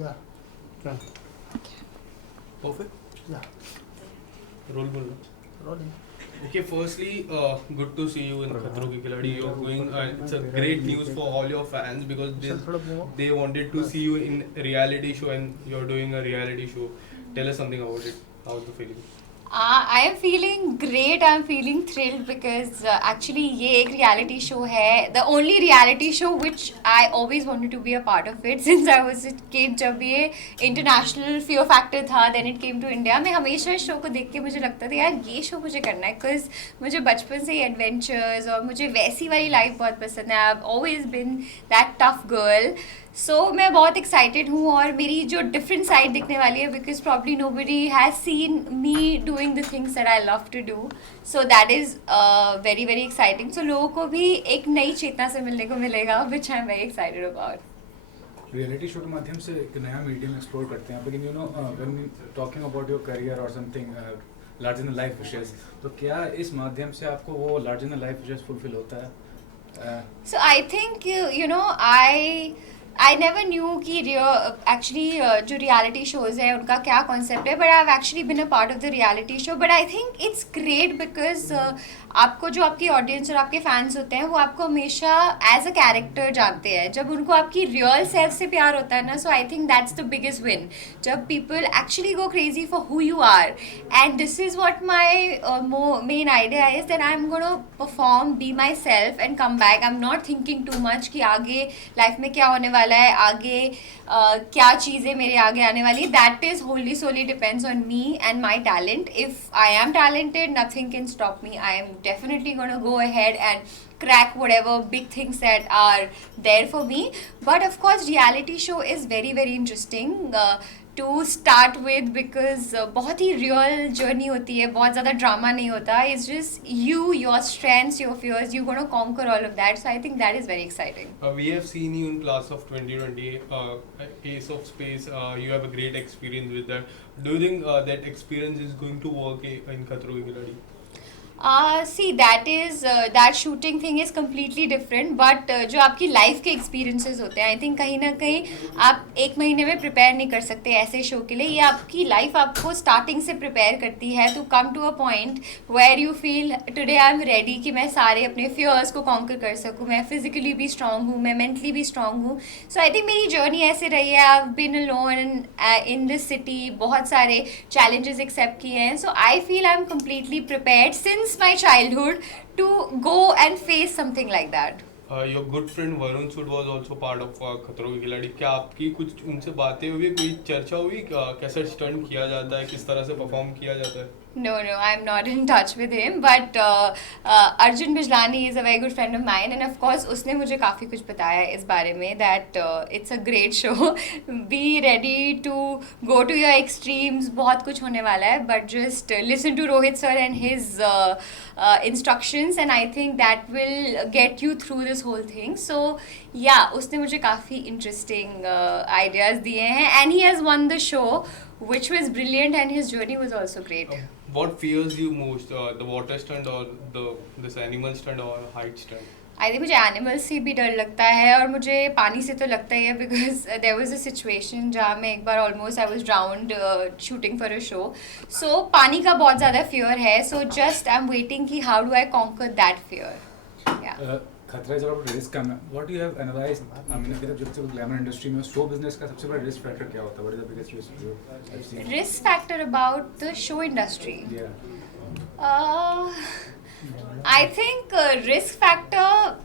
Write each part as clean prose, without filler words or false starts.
Yeah. Done. Perfect. Yeah. Roll bolo. Rolling. Okay, firstly, good to see you in Khatro Ke Khiladi. You're going. It's a great news for all your fans because they wanted to see you in a reality show and you're doing a reality show. Tell us something about it. How's the feeling? I am feeling great. I'm feeling thrilled because actually ये एक reality show है. The only reality show which I always wanted to be a part of it since I was a kid. जब ये international fear factor था, then it came to India. मैं हमेशा इस show को देख के मुझे लगता था यार ये show मुझे करना है because मुझे बचपन से ही adventures और मुझे वैसी वाली life बहुत पसंद है. I've always been that tough girl. सो मैं बहुत एक्साइटेड हूँ और मेरी जो डिफरेंट साइड दिखने वाली है because probably nobody has seen me doing the things that I love to do so that is very very exciting. So लोगों को भी एक नई चेतना से मिलने को मिलेगा which I am very excited about. Reality show के माध्यम से एक नया मीडियम एक्सप्लोर करते हैं, लेकिन you know when talking about your career और something larger than life wishes, तो क्या इस माध्यम से आपको वो larger than life wishes fulfil होता है? So I think you know I never knew कि actually जो reality shows है उनका क्या concept है, but I've actually been a part of the reality show. But I think it's great because आपको जो आपकी ऑडियंस और आपके फैंस होते हैं वो आपको हमेशा एज अ कैरेक्टर जानते हैं. जब उनको आपकी रियल सेल्फ से प्यार होता है ना, so I think that's the biggest win. जब people actually go crazy for who you are and this is what my main idea is that I am gonna perform, be my self and come back. I am not thinking too much कि आगे life में क्या होने वाला है, आगे क्या चीज़ें मेरे आगे आने वाली. That is wholly solely depends on me and my talent. If I am talented nothing can stop me. I am definitely going to go ahead and crack whatever big things that are there for me. But of course reality show is very very interesting to start with because बहुत ही real journey होती है, बहुत ज़्यादा drama नहीं होता. It's just you, your strengths, your fears, you're going to conquer all of that. So I think that is very exciting. We have seen you in class of 2020, Ace of Space. You have a great experience with that. Do you think that experience is going to work in Khatro Ke Khiladi? See that shooting thing is completely different, but जो आपकी life के experiences होते हैं I think कहीं ना कहीं आप एक महीने में प्रिपेयर नहीं कर सकते ऐसे शो के लिए. ये आपकी लाइफ आपको स्टार्टिंग से प्रिपेयर करती है to come to a point where you feel today I am ready कि मैं सारे अपने फियर्स को कॉन्कर कर सकूँ. मैं फिजिकली भी स्ट्रांग हूँ, मैं मेंटली भी स्ट्रांग हूँ. सो आई थिंक मेरी जर्नी ऐसे रही है. I have been alone in this city, बहुत सारे चैलेंजेस एक्सेप्ट किए हैं. So I feel I am completely prepared since my childhood to go and face something like that. Your good friend Varun Sood was also part of खतरों के खिलाड़ी. क्या आपकी कुछ उनसे बातें हुई, कोई चर्चा हुई, कैसे स्टंट किया जाता है, किस तरह से परफॉर्म किया जाता है? No, I'm not in touch with him, but Arjun Bijlani is a very good friend of mine and of course उसने मुझे काफ़ी कुछ बताया इस बारे में that it's a great show. Be ready to go to your extremes. बहुत कुछ होने वाला है, but just listen to Rohit sir and his instructions and I think that will get you through this whole thing. So yeah, उसने मुझे काफ़ी interesting ideas दिए हैं and he has won the show which was brilliant and his journey was also great. What fears you most, the water stunt or this animal stunt or height stunt? I think मुझे animals से भी डर लगता है और मुझे पानी से तो लगता ही है because there was a situation जहाँ मैं एक बार almost I was drowned shooting for a show. So पानी का बहुत ज़्यादा फियर है. So just I am waiting कि how do I conquer that fear. खतरा इज अबाउट रिस्क का. What do you have analysed, I mean जब से ग्लैमर इंडस्ट्री में शो बिजनेस का सबसे बड़ा रिस्क फैक्टर क्या होता है? What is the biggest risk you have seen? Risk factor about the show industry. I think risk factor,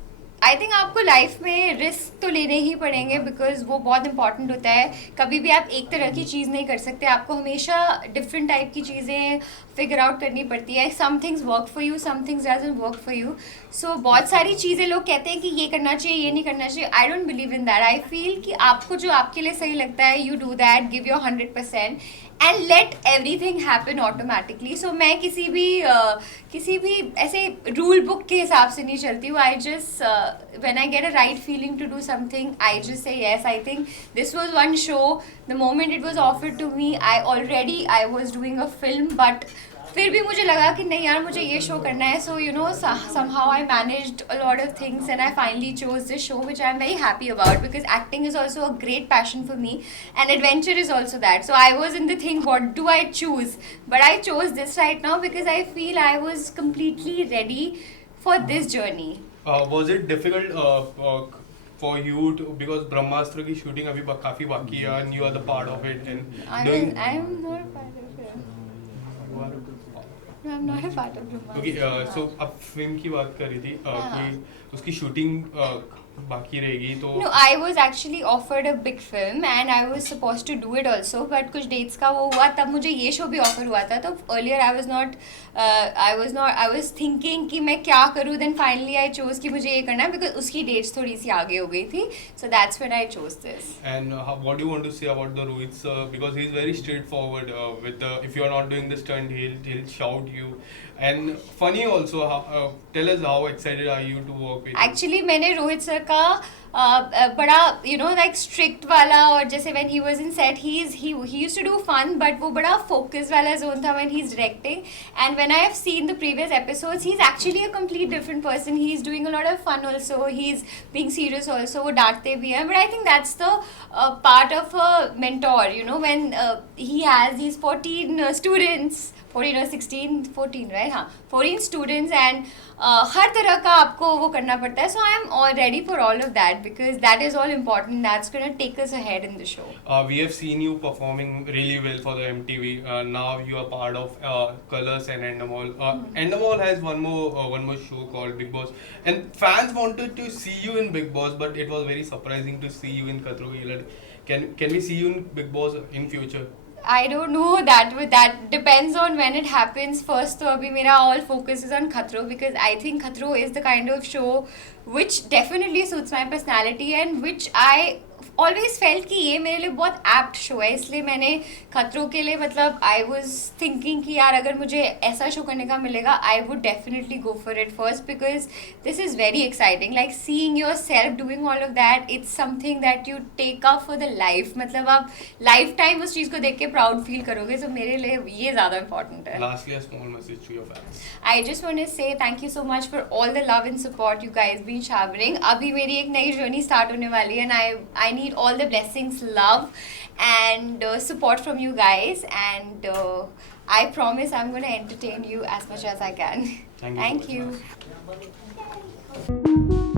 I think आपको लाइफ में रिस्क तो लेने ही पड़ेंगे बिकॉज वो बहुत इंपॉर्टेंट होता है. कभी भी आप एक तरह की चीज़ नहीं कर सकते, आपको हमेशा डिफरेंट टाइप की चीज़ें फिगर आउट करनी पड़ती है. Some things work for you, some things doesn't work for you. So बहुत सारी चीज़ें लोग कहते हैं कि ये करना चाहिए, ये नहीं करना चाहिए. I don't believe in that. I feel कि आपको जो आपके लिए सही लगता है you do that, give your 100% and let everything happen automatically. So मैं किसी भी ऐसे रूल बुक के हिसाब से नहीं चलती हूँ. I just when I get a right feeling to do something, I just say yes. I think this was one show. The moment it was offered to me, I was doing a film, but फिर भी मुझे लगा कि नहीं यार मुझे ये show करना है. So you know somehow I managed a lot of things and I finally chose this show, which I'm very happy about because acting is also a great passion for me and adventure is also that. So I was in the thing, what do I choose? But I chose this right now because I feel I was completely ready for this journey. Was it difficult for you to, because Brahmastra की shooting अभी काफी बाकी है and you are the part of it and doing. I'm not a part of it. No, I'm not a part of Brahmastra. Okay, so अब film की बात कर रही थी कि उसकी शूटिंग बाकी रहेगी तो. No, I was actually offered a big film and I was supposed to do it also, but कुछ dates का वो हुआ तब मुझे ये show भी offer हुआ था. तो earlier I was thinking कि मैं क्या करूँ, then finally I chose कि मुझे ये करना है because उसकी dates थोड़ी सी आगे हो गई थी. So that's when I chose this. And what do you want to say about the Rohit sir, because he's very straightforward with the, if you are not doing the stunt he'll shout you and funny also. Tell us how excited are you to work with him? Actually मैंने Rohit sir का बड़ा you know like strict वाला, और जैसे when he was in set he used to do fun, but वो बड़ा focus वाला zone था when he's directing. And when I have seen the previous episodes, he's actually a complete different person. He's doing a lot of fun also, he's being serious also, वो डांटते भी हैं. But I think that's the part of a mentor, you know, when he has these 14 students, 14 or 16, 14 right, हाँ 14 students and हर तरह का आपको वो करना पड़ता है. So I am all ready for all of that because that is all important. That's going to take us ahead in the show. We have seen you performing really well for the MTV. Now you are part of Colors and Endemol. Endemol has one more show called Big Boss, and fans wanted to see you in Big Boss, but it was very surprising to see you in Khatro Ke Khiladi. Can we see you in Big Boss in future? I don't know that, but that depends on when it happens. First, तो अभी मेरा all focus is on Khatro because I think Khatro is the kind of show which definitely suits my personality and which I always felt कि ये मेरे लिए बहुत apt show है. इसलिए मैंने खतरों के लिए मतलब I was thinking कि यार अगर मुझे ऐसा show करने का मिलेगा I would definitely go for it first because this is very exciting. Like seeing yourself doing all of that, it's something that you take up for the life. मतलब आप lifetime उस चीज़ को देख के proud feel करोगे. So मेरे लिए ये ज़्यादा important है. Lastly, a small message to your fans. I just want to say thank you so much for all the love and support you guys been showering. अभी मेरी एक नई journey start होने वाली है and I need all the blessings, love and support from you guys, and I promise I'm going to entertain you as much as I can. Thank you. Thank you.